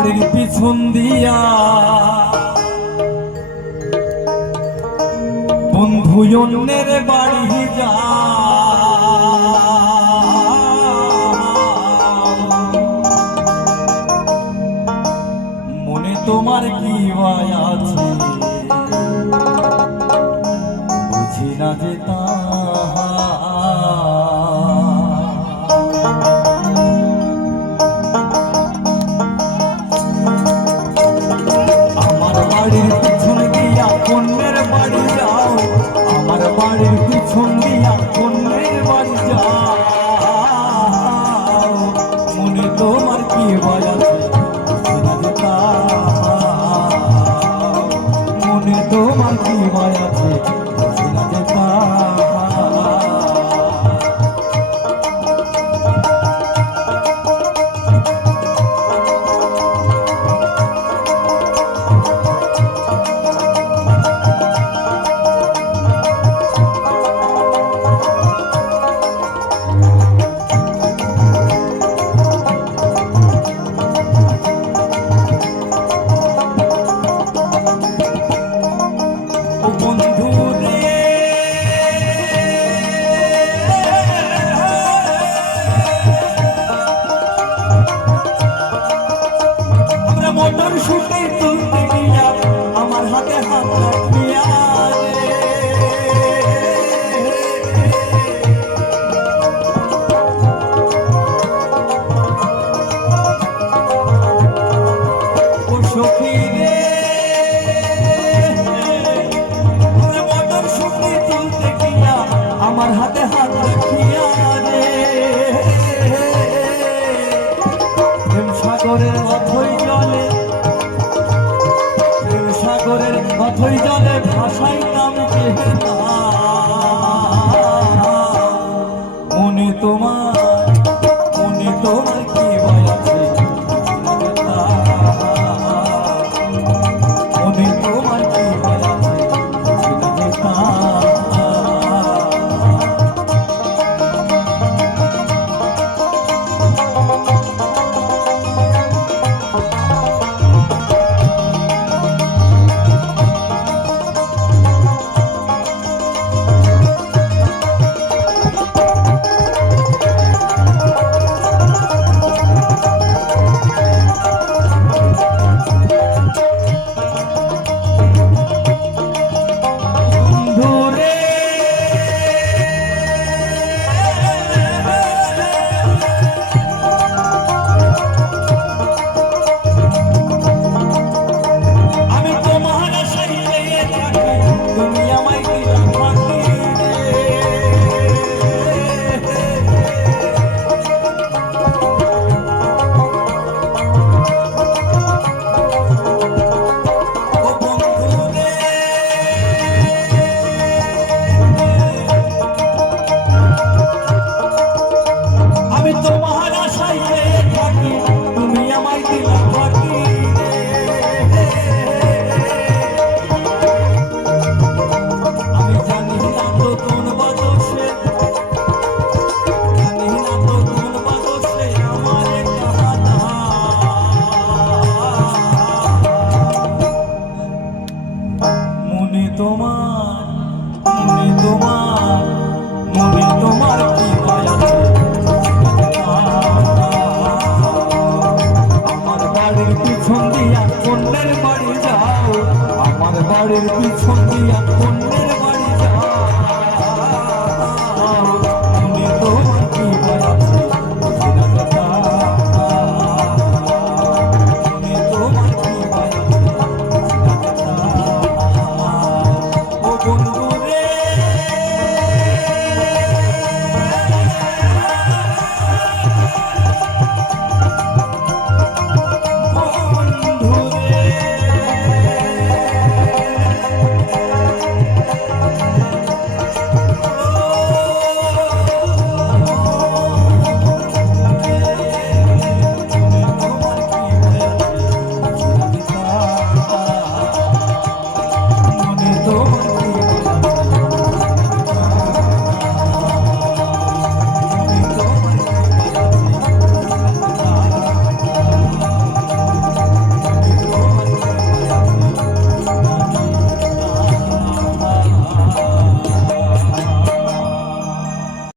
বাড়ির পিছন দিয়া। বন্ধু অন্যের বাড়ি যা। মনে তোমার কি আছে? বুঝি না যে Oh, মোটর শুটে তুলতে গিয়া আমার হাতে হাত রাখিয়া জলে। সাগরের অথই জলে ভাষাইতাম মনে তোমার উনি তোমার তোমার মনে তোমার মনে তোমার কি মায়া আমার বাড়ির পিছন দিয়া কন্যার বাড়ি যাও, আমার বাড়ির পিছন বন্ধু